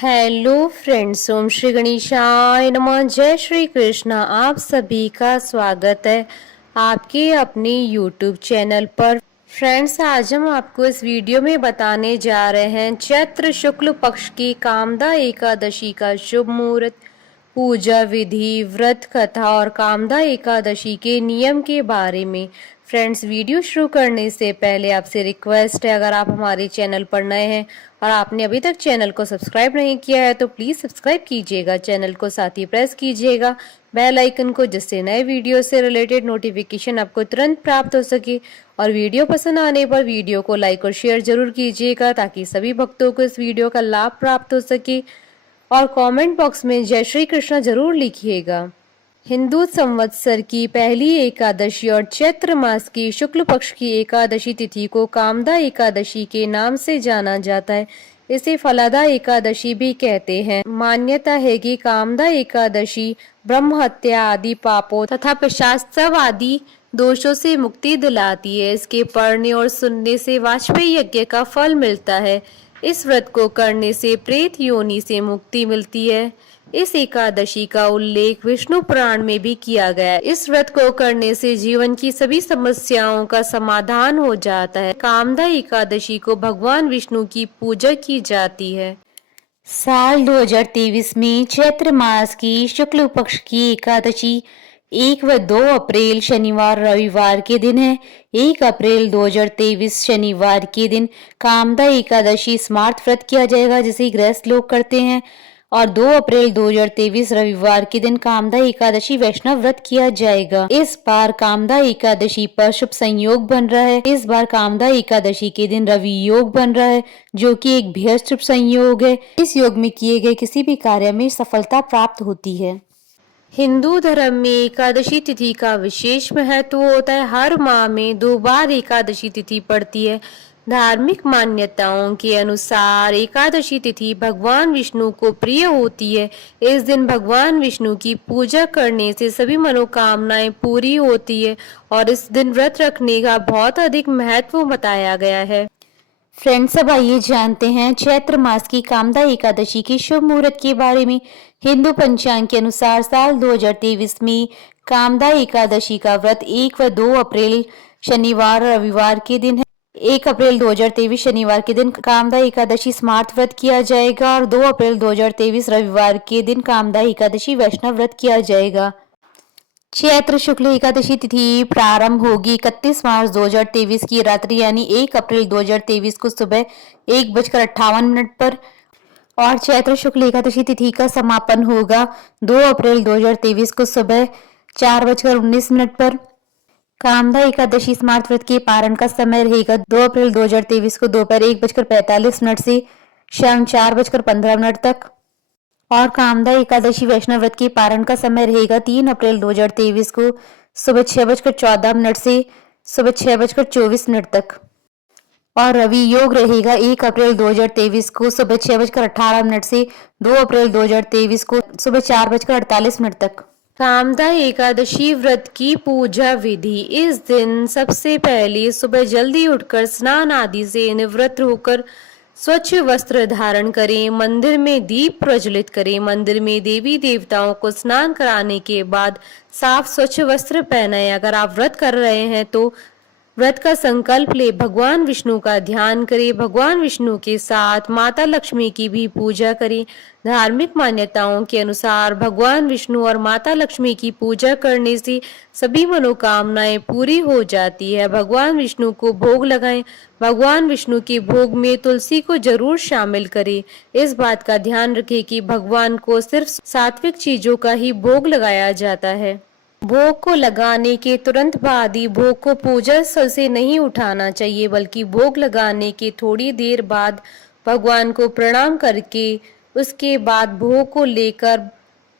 Hello friends, ओम श्री गणेशाय नमः। जय श्री कृष्ण। आप सभी का स्वागत है आपके अपने यूट्यूब चैनल पर। फ्रेंड्स, आज हम आपको इस वीडियो में बताने जा रहे हैं चैत्र शुक्ल पक्ष की कामदा एकादशी का शुभ मुहूर्त, पूजा विधि, व्रत कथा और कामदा एकादशी के नियम के बारे में। फ्रेंड्स, वीडियो शुरू करने से पहले आपसे रिक्वेस्ट है, अगर आप हमारे चैनल पर नए हैं और आपने अभी तक चैनल को सब्सक्राइब नहीं किया है तो प्लीज़ सब्सक्राइब कीजिएगा चैनल को, साथ ही प्रेस कीजिएगा बेल आइकन को, जिससे नए वीडियो से रिलेटेड नोटिफिकेशन आपको तुरंत प्राप्त हो सके। और वीडियो पसंद आने पर वीडियो को लाइक और शेयर जरूर कीजिएगा ताकि सभी भक्तों को इस वीडियो का लाभ प्राप्त हो सके। और कमेंट बॉक्स में जय श्री कृष्ण जरूर लिखिएगा। हिंदू संवत्सर की पहली एकादशी और चैत्र मास की शुक्ल पक्ष की एकादशी तिथि को कामदा एकादशी के नाम से जाना जाता है। इसे फलादा एकादशी भी कहते हैं। मान्यता है कि कामदा एकादशी ब्रह्म हत्या आदि पापों तथा पिशाचत्व आदि दोषों से मुक्ति दिलाती है। इसके पढ़ने और सुनने से वाजपेयी यज्ञ का फल मिलता है। इस व्रत को करने से प्रेत योनि से मुक्ति मिलती है। इस एकादशी का उल्लेख विष्णु पुराण में भी किया गया है। इस व्रत को करने से जीवन की सभी समस्याओं का समाधान हो जाता है। कामदा एकादशी को भगवान विष्णु की पूजा की जाती है। साल 2023 में चैत्र मास की शुक्ल पक्ष की एकादशी 1 व 2 अप्रैल शनिवार रविवार के दिन है। 1 अप्रैल 2023 शनिवार के दिन कामदा एकादशी स्मार्त व्रत किया जाएगा, जिसे गृहस्थ लोग करते हैं। और 2 अप्रैल 2023 रविवार के दिन कामदा एकादशी वैष्णव व्रत किया जाएगा। इस बार कामदा एकादशी पर शुभ संयोग बन रहा है। इस बार कामदा एकादशी के दिन रवि योग बन रहा है, जो कि एक बेहद शुभ संयोग है। इस योग में किए गए किसी भी कार्य में सफलता प्राप्त होती है। हिंदू धर्म में एकादशी तिथि का विशेष महत्व होता है। हर माह में 2 बार एकादशी तिथि पड़ती है। धार्मिक मान्यताओं के अनुसार एकादशी तिथि भगवान विष्णु को प्रिय होती है। इस दिन भगवान विष्णु की पूजा करने से सभी मनोकामनाएं पूरी होती है और इस दिन व्रत रखने का बहुत अधिक महत्व बताया गया है। फ्रेंड्स, अब आइए जानते हैं चैत्र मास की कामदा एकादशी के शुभ मुहूर्त के बारे में। हिंदू पंचांग के अनुसार साल 2023 में कामदा एकादशी का व्रत 1 व 2 अप्रैल शनिवार रविवार के दिन है। 1 अप्रैल 2023 शनिवार के दिन कामदा एकादशी स्मार्त व्रत किया जाएगा और 2 अप्रैल 2023 रविवार के दिन कामदा एकादशी वैष्णव व्रत किया जाएगा। चैत्र शुक्ल एकादशी तिथि प्रारंभ होगी 31 मार्च 2023 की रात्रि यानी 1 अप्रैल 2023 को सुबह 1:58 पर और चैत्र शुक्ल एकादशी तिथि का समापन होगा 2 अप्रैल 2023 को सुबह 4:19 पर। कामदा एकादशी स्मार्त व्रत के पारण का समय रहेगा 2 अप्रैल 2023 को दोपहर 1:45 से शाम 4:15 तक और कामदा एकादशी वैष्णव व्रत के पारण का समय रहेगा 3 अप्रैल 2023 को सुबह 6:14 से सुबह 6:24 तक और रवि योग रहेगा 1 अप्रैल 2023 को सुबह 6:18 से 2 अप्रैल 2023 को सुबह 4:48 तक। कामदा एकादशी व्रत की पूजा विधि। इस दिन सबसे पहले सुबह जल्दी उठकर स्नान आदि से निवृत्त होकर स्वच्छ वस्त्र धारण करें, मंदिर में दीप प्रज्वलित करें। मंदिर में देवी देवताओं को स्नान कराने के बाद साफ स्वच्छ वस्त्र पहनाएं। अगर आप व्रत कर रहे हैं तो व्रत का संकल्प ले, भगवान विष्णु का ध्यान करें। भगवान विष्णु के साथ माता लक्ष्मी की भी पूजा करें। धार्मिक मान्यताओं के अनुसार भगवान विष्णु और माता लक्ष्मी की पूजा करने से सभी मनोकामनाएं पूरी हो जाती है। भगवान विष्णु को भोग लगाएं। भगवान विष्णु के भोग में तुलसी को जरूर शामिल करें। इस बात का ध्यान रखें कि भगवान को सिर्फ सात्विक चीजों का ही भोग लगाया जाता है। भोग को लगाने के तुरंत बाद ही भोग को पूजा स्थल से नहीं उठाना चाहिए, बल्कि भोग लगाने के थोड़ी देर बाद भगवान को प्रणाम करके उसके बाद भोग को लेकर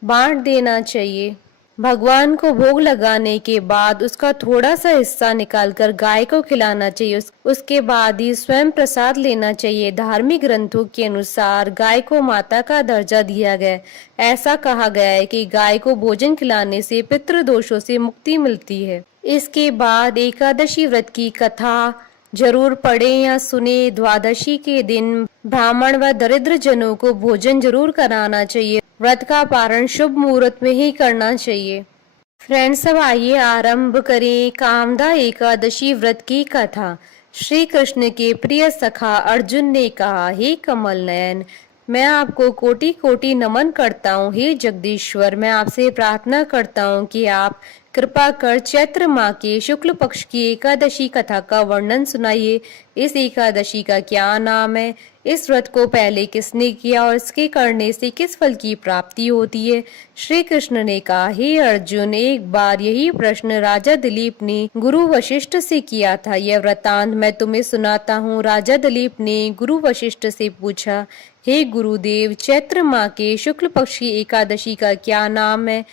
बांट देना चाहिए। भगवान को भोग लगाने के बाद उसका थोड़ा सा हिस्सा निकालकर गाय को खिलाना चाहिए। उसके बाद ही स्वयं प्रसाद लेना चाहिए। धार्मिक ग्रंथों के अनुसार गाय को माता का दर्जा दिया गया है। ऐसा कहा गया है कि गाय को भोजन खिलाने से पितृ दोषों से मुक्ति मिलती है। इसके बाद एकादशी व्रत की कथा जरूर पढ़ें या सुने। द्वादशी के दिन ब्राह्मण व दरिद्र जनों को भोजन जरूर कराना चाहिए। व्रत का पारण शुभ मुहूर्त में ही करना चाहिए। फ्रेंड्स, अब आइए आरंभ करें कामदा एकादशी व्रत की कथा। श्री कृष्ण के प्रिय सखा अर्जुन ने कहा, हे कमल नयन, मैं आपको कोटि कोटि नमन करता हूँ। हे जगदीश्वर, मैं आपसे प्रार्थना करता हूँ कि आप कृपा कर चैत्र माह के शुक्ल पक्ष की एकादशी कथा का वर्णन सुनाइए। इस एकादशी का क्या नाम है, इस व्रत को पहले किसने किया और इसके करने से किस फल की प्राप्ति होती है। श्री कृष्ण ने कहा, हे अर्जुन, एक बार यही प्रश्न राजा दिलीप ने गुरु वशिष्ठ से किया था। यह वृतांत मैं तुम्हें सुनाता हूँ। राजा दिलीप ने गुरु वशिष्ठ से पूछा, हे गुरुदेव, चैत्र माह के शुक्ल पक्ष की एकादशी का क्या नाम है,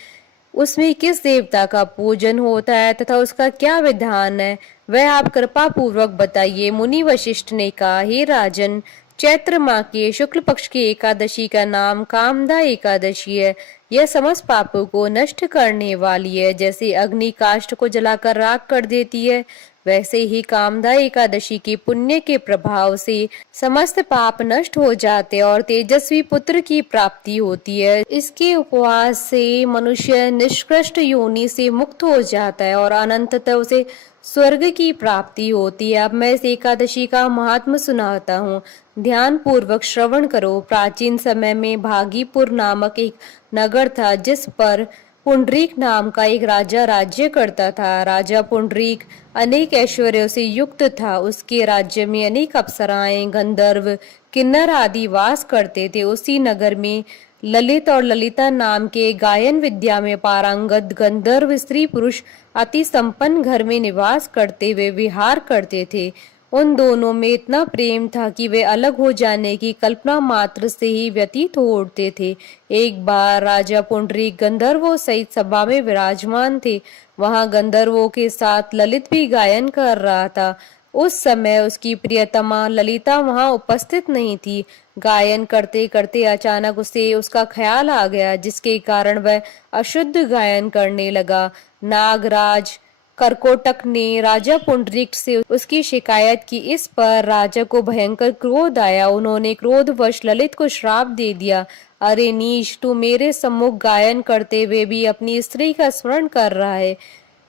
उसमें किस देवता का पूजन होता है तथा उसका क्या विधान है, वह आप कृपा पूर्वक बताइए। मुनि वशिष्ठ ने कहा, हे राजन, चैत्र माह के शुक्ल पक्ष की एकादशी का नाम कामदा एकादशी है। यह समस्त पापों को नष्ट करने वाली है। जैसे अग्नि काष्ठ को जलाकर राख कर देती है, वैसे ही कामदा एकादशी के पुण्य के प्रभाव से समस्त पाप नष्ट हो जाते और तेजस्वी पुत्र की प्राप्ति होती है। इसके उपवास से मनुष्य निष्कृष्ट योनि से मुक्त हो जाता है और अनंततः उसे स्वर्ग की प्राप्ति होती है। अब मैं इस एकादशी का महात्म सुनाता हूँ, ध्यान पूर्वक श्रवण करो। प्राचीन समय में भागीपुर नामक एक नगर था, जिस पर पुंडरीक नाम का एक राजा राज्य करता था। राजा पुंडरीक अनेक ऐश्वर्यों से युक्त था। उसके राज्य में अनेक अप्सराएं, गंधर्व, किन्नर आदि वास करते थे। उसी नगर में ललित और ललिता नाम के गायन विद्या में पारंगत गंधर्व स्त्री पुरुष अति संपन्न घर में निवास करते हुए विहार करते थे। उन दोनों में इतना प्रेम था कि वे अलग हो जाने की कल्पना मात्र से ही व्यतीत हो उठते थे। एक बार राजा पुंडरीक गंधर्वों सहित सभा में विराजमान थे। वहां गंधर्वों के साथ ललित भी गायन कर रहा था। उस समय उसकी प्रियतमा ललिता वहां उपस्थित नहीं थी। गायन करते करते अचानक उसे उसका ख्याल आ गया, जिसके कारण वह अशुद्ध गायन करने लगा। नागराज करकोटक ने राजा पुंडरीक से उसकी शिकायत की। इस पर राजा को भयंकर क्रोध आया। उन्होंने क्रोधवश ललित को श्राप दे दिया, अरे नीच, तू मेरे सम्मुख गायन करते हुए भी अपनी स्त्री का स्मरण कर रहा है।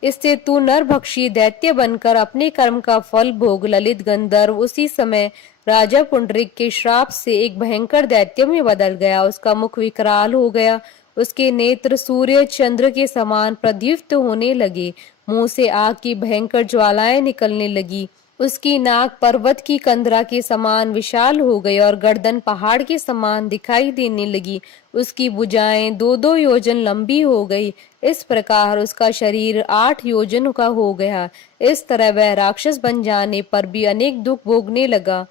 इससे तू नरभक्षी दैत्य बनकर अपने कर्म का फल भोग। ललित गंधर्व उसी समय राजा पुंडरीक के श्राप से एक भयंकर दैत्य में बदल गया। उसका मुख विकराल हो गया, उसके नेत्र सूर्य चंद्र के समान प्रदीप्त होने लगे, मुंह से आग की भयंकर ज्वालाएं निकलने लगी। उसकी नाक पर्वत की कंदरा के समान विशाल हो गई और गर्दन पहाड़ के समान दिखाई देने लगी। उसकी भुजाएं 2-2 योजन लंबी हो गई। इस प्रकार उसका शरीर 8 योजन का हो गया। इस तरह वह राक्षस बन जाने पर भी अनेक दुख भोगने लगा।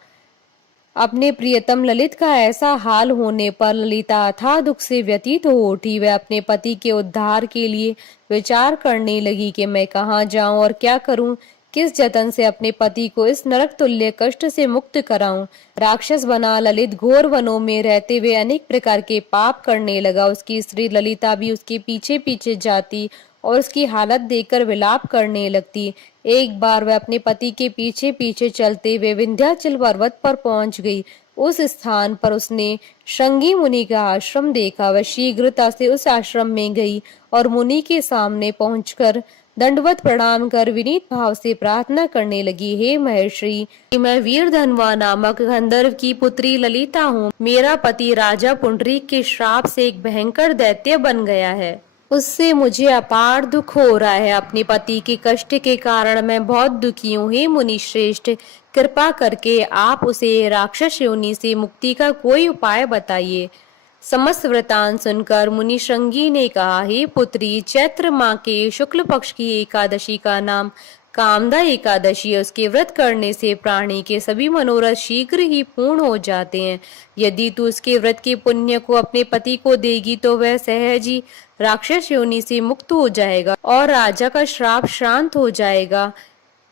अपने प्रियतम ललित का ऐसा हाल होने पर ललिता अथाह दुख से व्यतीत हो उठी। वह अपने पति के उद्धार के लिए विचार करने लगी कि मैं कहाँ जाऊं और क्या करूं, किस जतन से अपने पति को इस नरक तुल्य कष्ट से मुक्त कराऊं। राक्षस बना ललित घोर वनों में रहते हुए अनेक प्रकार के पाप करने लगा। उसकी स्त्री ललिता भी उसके पीछे पीछे जाती और उसकी हालत देखकर विलाप करने लगती। एक बार वह अपने पति के पीछे पीछे चलते हुए विंध्याचल पर्वत पर पहुंच गई। उस स्थान पर उसने श्रृंगी मुनि का आश्रम देखा। वह शीघ्रता से उस आश्रम में गई और मुनि के सामने पहुंचकर दंडवत प्रणाम कर विनीत भाव से प्रार्थना करने लगी, हे महर्षि, मैं वीरधनवा नामक गंधर्व की पुत्री ललिता हूँ। मेरा पति राजा पुंडरीक के श्राप से एक भयंकर दैत्य बन गया है। उससे मुझे अपार दुख हो रहा है। अपने पति के कष्ट के कारण मैं बहुत दुखी हूँ। हे मुनि श्रेष्ठ, कृपा करके आप उसे राक्षस योनि से मुक्ति का कोई उपाय बताइए। समस्त वृतांत सुनकर मुनि श्रृंगी ने कहा, हे पुत्री, चैत्र माह के शुक्ल पक्ष की एकादशी का नाम कामदा एकादशी है। उसके व्रत करने से प्राणी के सभी मनोरथ शीघ्र ही पूर्ण हो जाते हैं। यदि तू उसके व्रत के पुण्य को अपने पति को देगी तो वह सहज ही राक्षस योनि से मुक्त हो जाएगा और राजा का श्राप शांत हो जाएगा।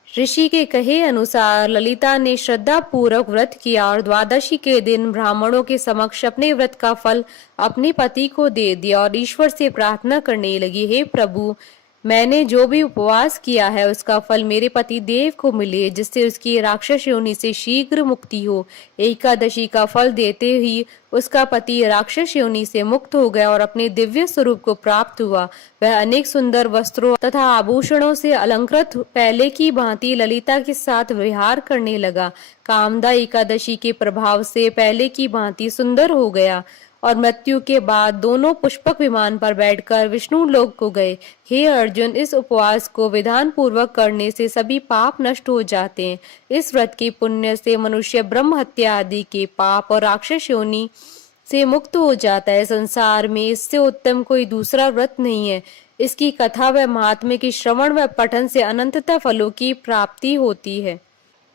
ऋषि के कहे अनुसार ललिता ने श्रद्धा पूर्वक व्रत किया और द्वादशी के दिन ब्राह्मणों के समक्ष अपने व्रत का फल अपने पति को दे दिया और ईश्वर से प्रार्थना करने लगी, हे प्रभु, मैंने जो भी उपवास किया है उसका फल मेरे पति देव को मिले, जिससे उसकी राक्षस योनि से शीघ्र मुक्ति हो। एकादशी का फल देते ही उसका पति राक्षस योनि से मुक्त हो गया और अपने दिव्य स्वरूप को प्राप्त हुआ। वह अनेक सुंदर वस्त्रों तथा आभूषणों से अलंकृत पहले की भांति ललिता के साथ विहार करने लगा। कामदा एकादशी के प्रभाव से पहले की भांति सुंदर हो गया और मृत्यु के बाद दोनों पुष्पक विमान पर बैठकर विष्णु लोक को गए। हे अर्जुन, इस उपवास को विधान पूर्वक करने से सभी पाप नष्ट हो जाते हैं। इस व्रत के पुण्य से मनुष्य ब्रह्म हत्या आदि के पाप और राक्षस योनि से मुक्त हो जाता है। संसार में इससे उत्तम कोई दूसरा व्रत नहीं है। इसकी कथा व महात्म्य की श्रवण व पठन से अनंतता फलों की प्राप्ति होती है।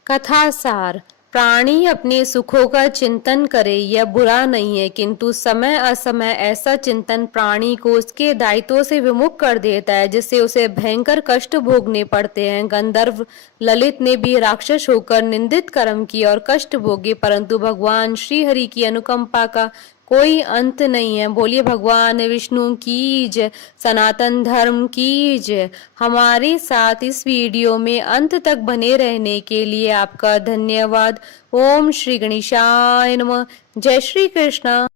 कथा सार। प्राणी अपने सुखों का चिंतन करे यह बुरा नहीं है, किंतु समय असमय ऐसा चिंतन प्राणी को उसके दायित्वों से विमुख कर देता है, जिससे उसे भयंकर कष्ट भोगने पड़ते हैं। गंधर्व ललित ने भी राक्षस होकर निंदित कर्म किए और कष्ट भोगे, परंतु भगवान श्री हरि की अनुकंपा का कोई अंत नहीं है। बोलिए भगवान विष्णु की जय, सनातन धर्म की जय। हमारे साथ इस वीडियो में अंत तक बने रहने के लिए आपका धन्यवाद। ओम श्री गणेशाय नमः। जय श्री कृष्ण।